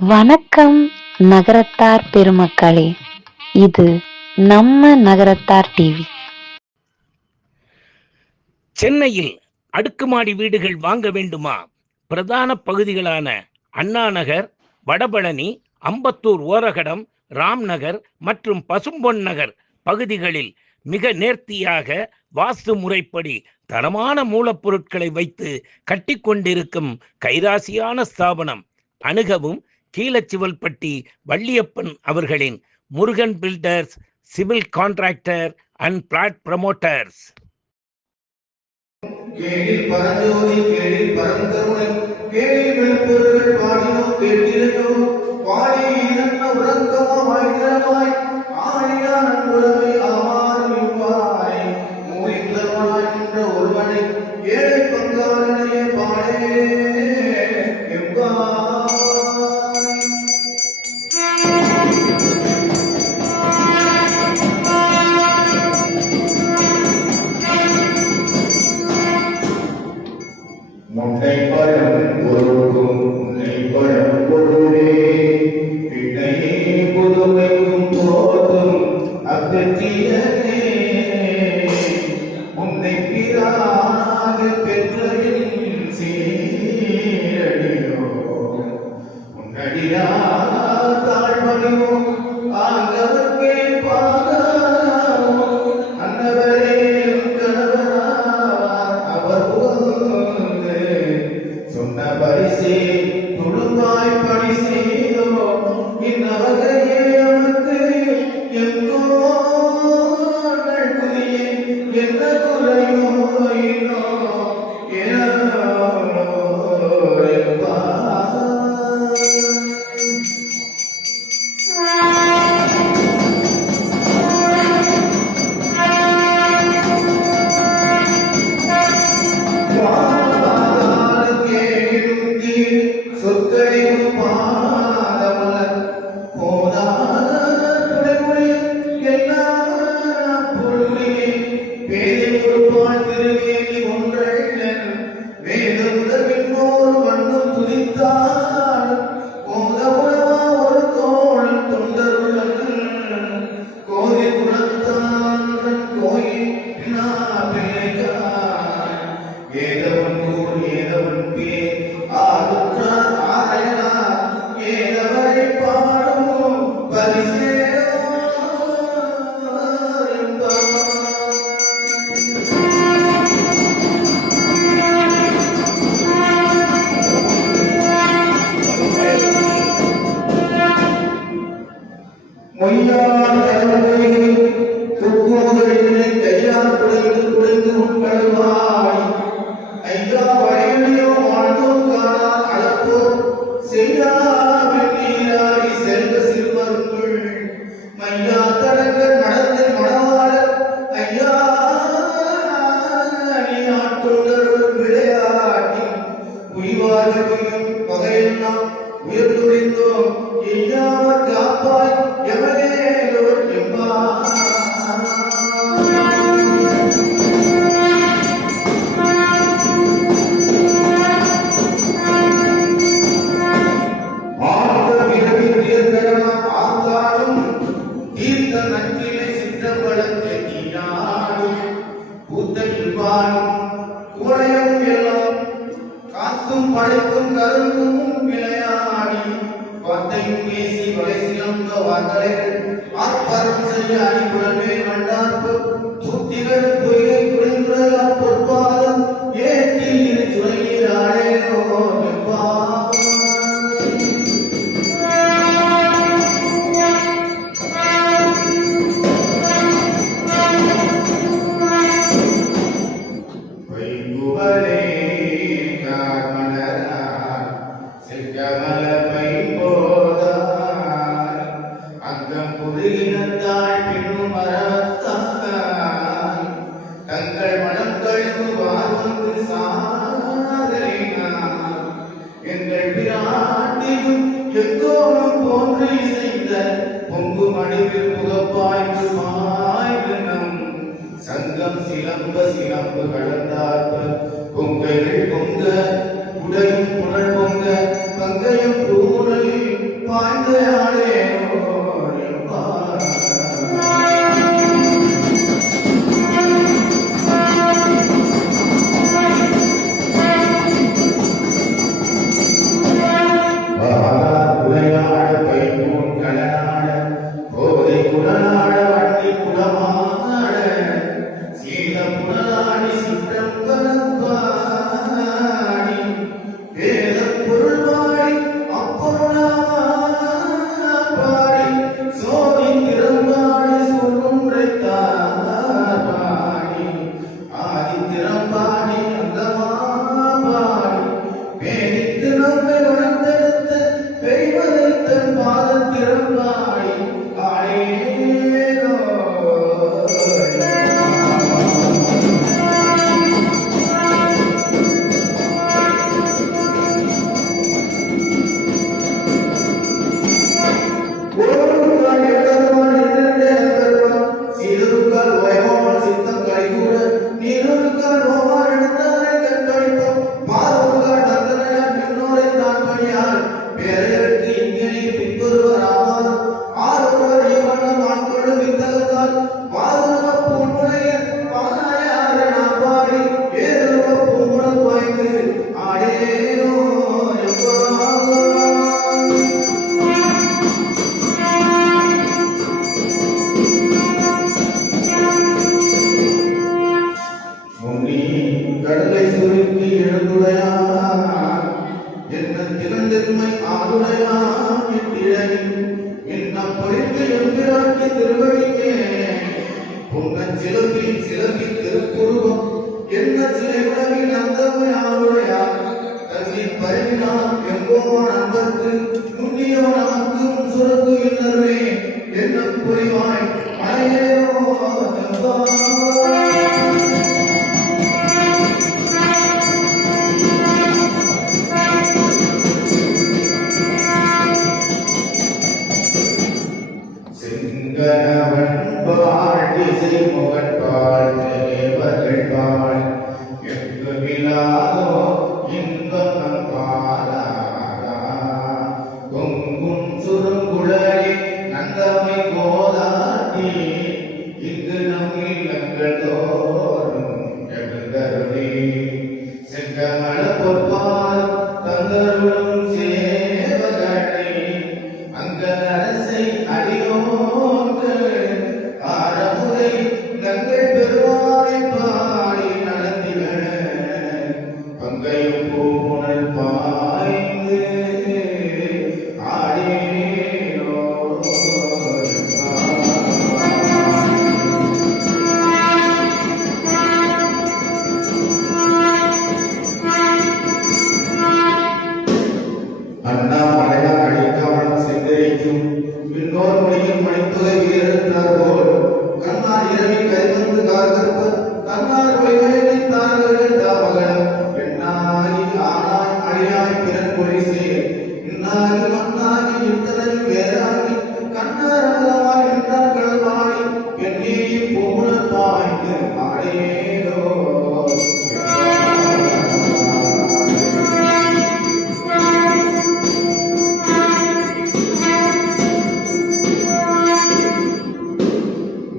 வணக்கம் நகரத்தார் பெருமக்களே. இது நம்ம நகரத்தார் டிவி சென்னையில் அடுக்குமாடி வீடுகள் வாங்க வேண்டுமா? பிரதான பகுதிகளான அண்ணா நகர் வடபழனி அம்பத்தூர் ஓரகடம் ராம்நகர் மற்றும் பசும்பொன் நகர் பகுதிகளில் மிக நேர்த்தியாக வாஸ்து முறைப்படி தரமான மூலப்பொருட்களை வைத்து கட்டிக்கொண்டிருக்கும் கைராசியான ஸ்தாபனம் அணுகவும் கீழச்சிவல்பட்டி வள்ளியப்பன் அவர்களின் Murugan builders civil contractor and flat promoters. கேளில் Paranjothi கேளில் கேளில் பாடினோம் கேட்டிருந்தோம் பாடி सुनना परिसे மொய்யார் கருணை துக்குமுதலினை கையால் குடைந்து குடைந்து உட்கழுவாய் ஐயா வயலியோ வாழ்ந்தோம் காணார் அளப்போர். செய்யா வெண்ணீராடி செல்வ சிறுவருக்குள் மையா தடங்க நடந்த மணவாளர். ஐயா நீ விளையாட்டி உயர்ந்துடைந்தோம் எய்யாமற் காப்பாய் எவரேலோர் எம்பாய் ஆர்த்த பிறவி பேசி வலை சிலம்ப வார்த்தைகள் ஆர்ப்பாரம் செய்ய அணிபுலமே மண்டார்ப்பு தூத்திகள் பொய்கை பொங்கு மடிவில் புகப்பாய்ந்து பாய்ந்து சங்கம் சிலம்ப சிலம்பு கலந்தார்கள் Lord tempo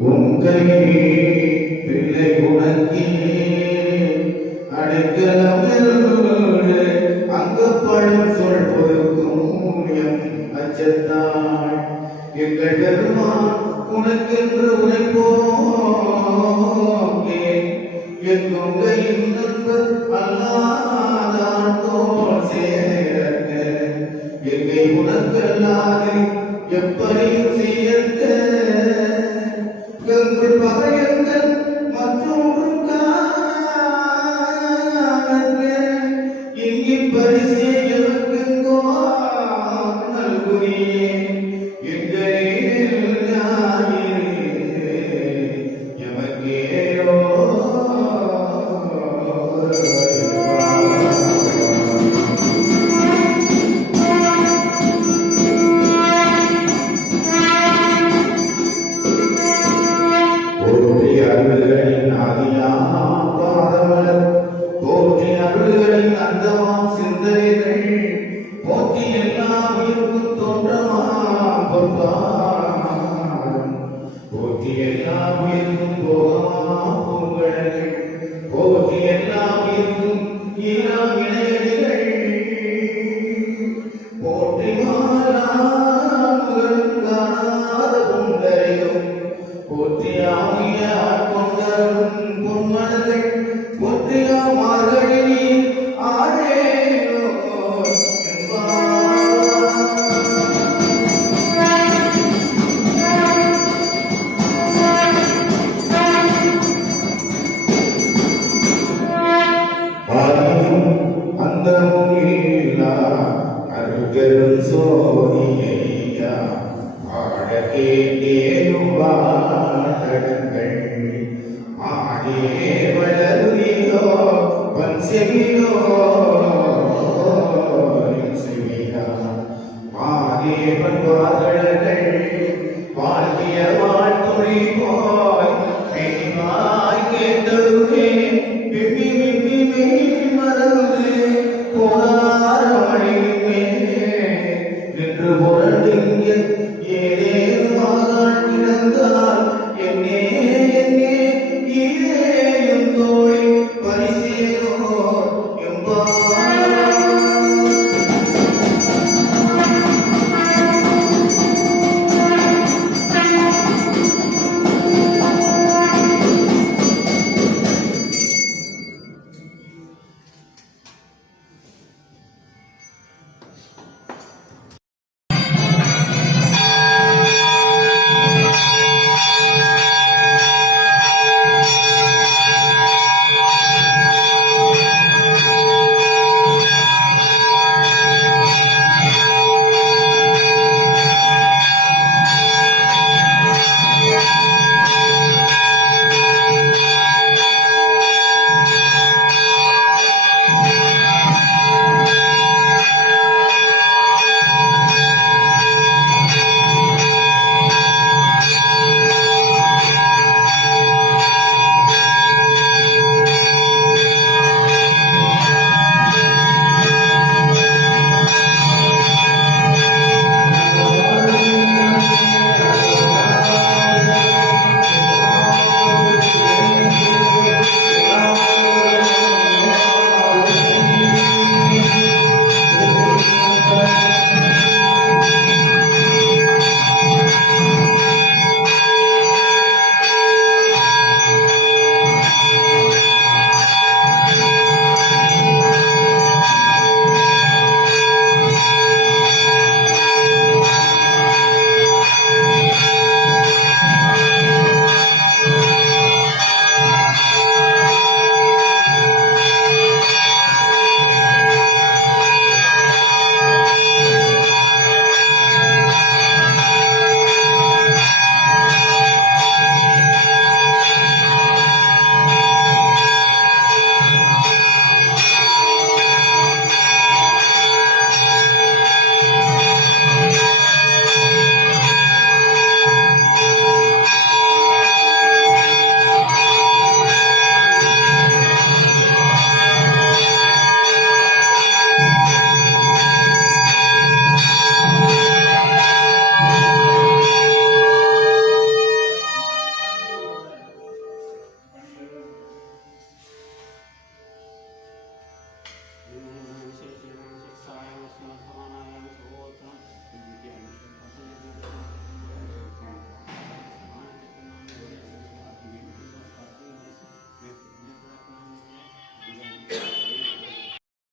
உங்களே பிள்ளை உனக்கே. அடைக்கலமில் அங்கப்படும் சொல் பொறுக்கும் அச்சத்தான் எங்கள் பெருமான் உனக்கென்று உழைப்போம் என் கொங்கை எப்படியும் சேர்க்க You know. அகரும் சோனியா ஆட கேட்டேனுவா தடங்கள் ஆடே வளருதியோ பஞ்சமியோ வாழ்கிய